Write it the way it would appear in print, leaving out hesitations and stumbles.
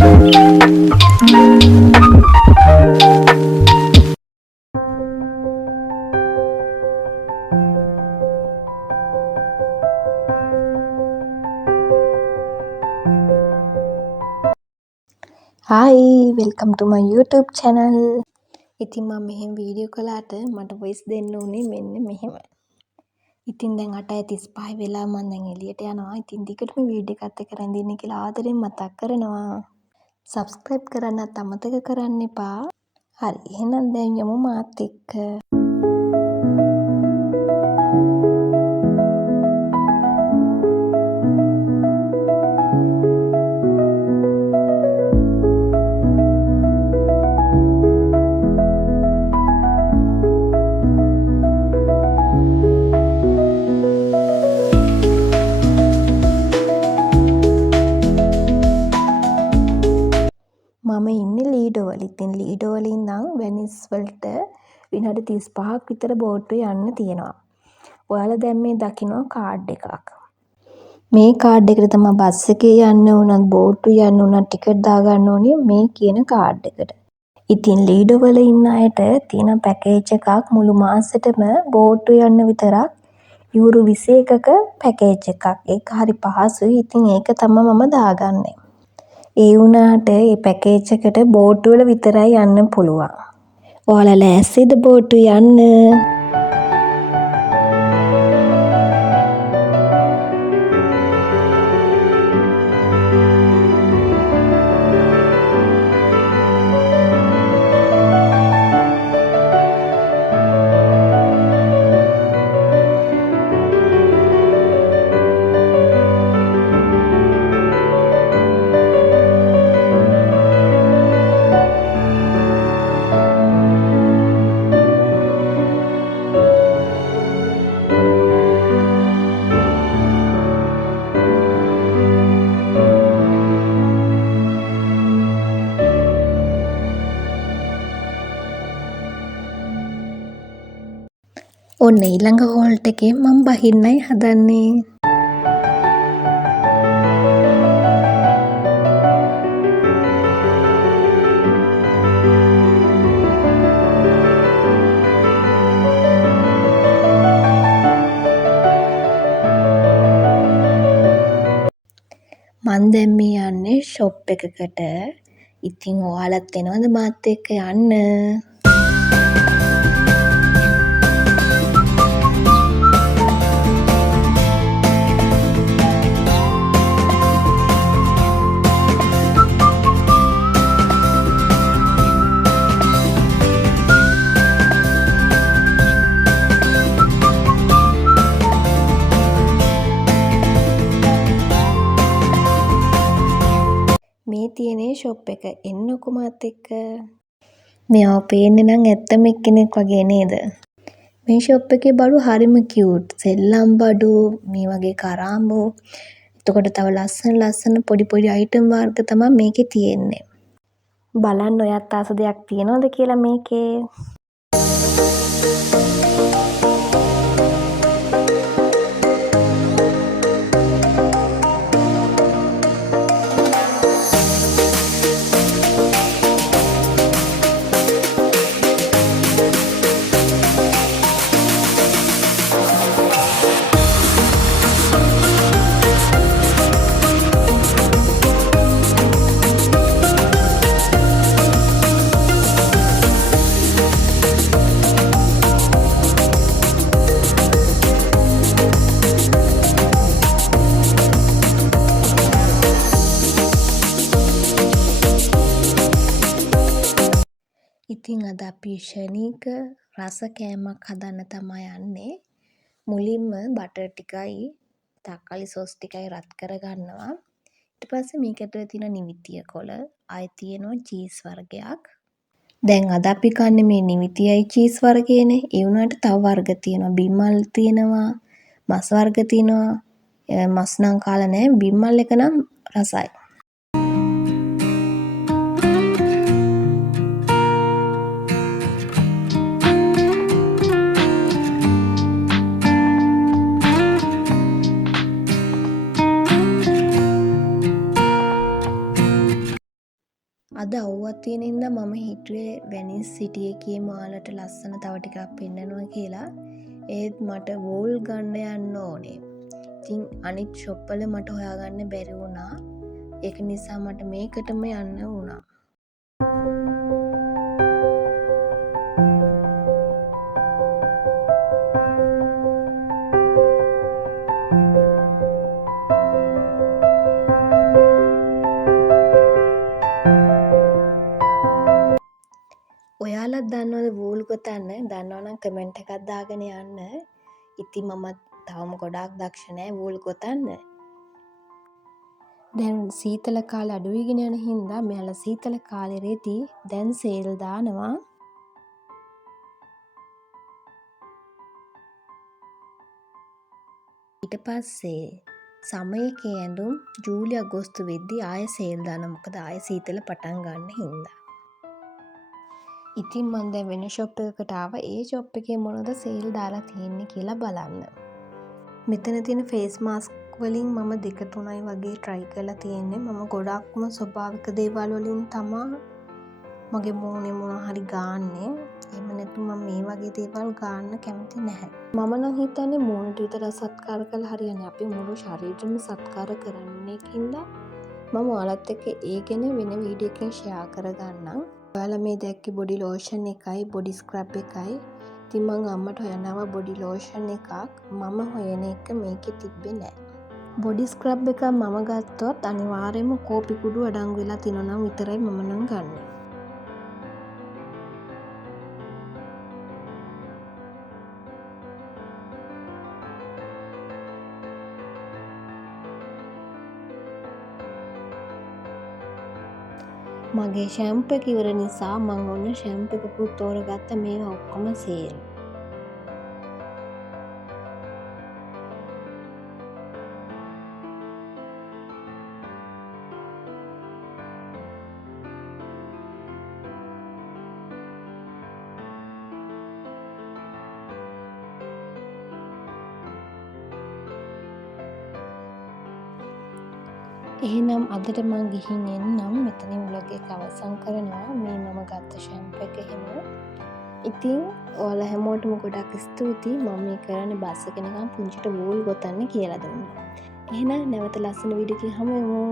Hi, welcome to my YouTube channel. ඉතින් මම මෙහෙම වීඩියෝ කළාට මට වොයිස් දෙන්න උනේ මෙන්න මෙහෙම. ඉතින් දැන් 8:35 වෙලා මම දැන් එළියට යනවා. ඉතින් දිගටම වීඩියෝ එකත් එක්ක රැඳින්න කියලා ආදරෙන් මතක් කරනවා. subscribe කරන්නත් අමතක කරන්න එපා. හරි, එහෙනම් දැන් යමු මාත් එක්ක. මම ඉන්නේ ලීඩෝවල. ඉතින් ලීඩෝවල ඉඳන් වෙනිස් වලට විනාඩි 35ක් විතර බෝට්ටුවේ යන්න තියෙනවා. ඔයාලා දැන් මේ දකිනවා කාඩ් එකක්. මේ කාඩ් එකට තමයි බස් එකේ යන්න උනත් බෝට්ටුවේ යන්න උනත් ටිකට් දාගන්න ඕනේ මේ කියන කාඩ් එකට. ඉතින් ලීඩෝවල ඉන්න අයට තියෙන පැකේජ් එකක් මුළු මාසෙටම බෝට්ටුවේ යන්න විතරක් යූරෝ 21ක පැකේජ් එකක්. ඒක හරි පහසුයි. ඉතින් ඒක තමයි මම දාගන්නේ. ඒ වුණාට මේ පැකේජ් එකට බෝට්ටු වල විතරයි යන්න පුළුවන්. ඔයාලා ලෑස්තිද බෝට්ටු යන්න? ඔන්න ඊළඟ හෝල්ට් එකේ මම බහින්නයි හදන්නේ. මං දැන් මේ යන්නේ ෂොප් එකකට. ඉතින් ඔයාලත් එනවද මාත් එක්ක යන්න? මේ තියෙනේ ෂොප් එක. එන්නකො මාත් එක්ක. මෙයාව පේන්නේ නම් ඇත්තම එක්කෙනෙක් වගේ නේද? මේ ෂොප් එකේ බඩු හරිම කියුට්. සෙල්ලම් බඩු, මේ වගේ කරාඹු. එතකොට තව ලස්සන පොඩි පොඩි අයිටම් වර්ග තමයි මේකේ තියෙන්නේ. බලන්න ඔයත් ආස දෙයක් තියනවද කියලා මේකේ. ඉතින් අද අපි ෂණික රස කෑමක් හදන්න තමයි යන්නේ. මුලින්ම බටර් ටිකයි තක්කාලි සෝස් ටිකයි රත් කරගන්නවා. ඊට පස්සේ මේක ඇතුලේ තියෙන නිවිතිය කොළ, ආයෙ තියෙනවා චීස් වර්ගයක්. දැන් අද අපි කන්නේ මේ නිවිතියයි චීස් වර්ගයනේ. ඒ වුණාට තව වර්ග තියෙනවා. බිමල් තියෙනවා, මස් වර්ග තියෙනවා. මස් නම් කාලා නැහැ. බිමල් එක නම් රසයි. අද අව්වක් තියෙන හින්දා මම හිතුවේ වෙනිස් සිටි එකේ ඔයාලට ලස්සන තව ටිකක් පෙන්නනවා කියලා. ඒත් මට වෝල් ගන්න යන්න ඕනේ. ඉතින් අනිත් ෂොප් වල මට හොයාගන්න බැරි වුණා. ඒක නිසා මට මේකටම යන්න වුණා. ඔයාලත් දන්නවද වූල් ගොතන්න? දන්නවනම් කමෙන්ට් එකක් දාගෙන යන්න. ඉතින් මම තවම ගොඩාක් දක්ෂ නෑ වූල් ගොතන්න. දැන් සීතල කාලේ අඩු වෙගෙන යන හින්දා මෙයාලා සීතල කාලේ රෙදි දැන් සේල් දානවා. ඊට පස්සේ සමයකේ ඇඳුම් ජූලි අගෝස්තු වෙද්දී ආයෙ සේල් දානවා. මොකද ආයෙ සීතල පටන් ගන්න හින්දා. ඉතින් මම දැන් වෙන ෂොප් එකකට ආවා. ඒ ෂොප් එකේ මොනවද සේල් දාලා තියෙන්නේ කියලා බලන්න. මෙතන තියෙන ෆේස් මාස්ක් වලින් මම 2-3යි වගේ try කරලා තියෙන්නේ. මම ගොඩක්ම ස්වභාවික දේවල් වලින් තමයි මගේ මූණේ මොනවා හරි ගාන්නේ. එහෙම නැත්නම් මම මේ වගේ දේවල් ගන්න කැමති නැහැ. මම නම් හිතන්නේ මූණට විතර සත්කාර කළා හරියන්නේ. අපි මුළු ශරීරෙම සත්කාර කරන්නේ කින්දා මම ඔයාලත් එක්ක ඒ ගැන වෙන වීඩියෝ එකකින් ෂෙයා කරගන්නම්. ඔයාලා මේ දැක්කේ බොඩි ලෝෂන් එකයි බොඩි ස්ක්‍රබ් එකයි. ඉතින් මං අම්මට හොයනවා බොඩි ලෝෂන් එකක්. මම හොයන එක මේකේ තිබ්බේ නෑ. බොඩි ස්ක්‍රබ් එකක් මම ගත්තොත් අනිවාර්යයෙන්ම කෝපි කුඩු අඩංගු වෙලා තිනවා නම් විතරයි මම නම් ගන්නෙ. මගේ ෂැම්පු එක ඉවර නිසා මං ඔන්න ෂැම්පු එකකුත් තෝරගත්ත. මේවා ඔක්කොම සේල්. එහෙනම් අදට මං ගිහින් එන්නම්. මෙතනින් vlog එක අවසන් කරනවා. මේ මම ගත්ත ෂැම්පු එක එහෙම. ඉතින් ඔයාලා හැමෝටම ගොඩක් ස්තුතියි. මම මේ කරන්නේ බස් එක නිකන් පුංචිට වූල් ගොතන්න කියලා දුන්නා. එහෙනම් නැවත ලස්සන වීඩියෝ එකකින් හමු වෙමු.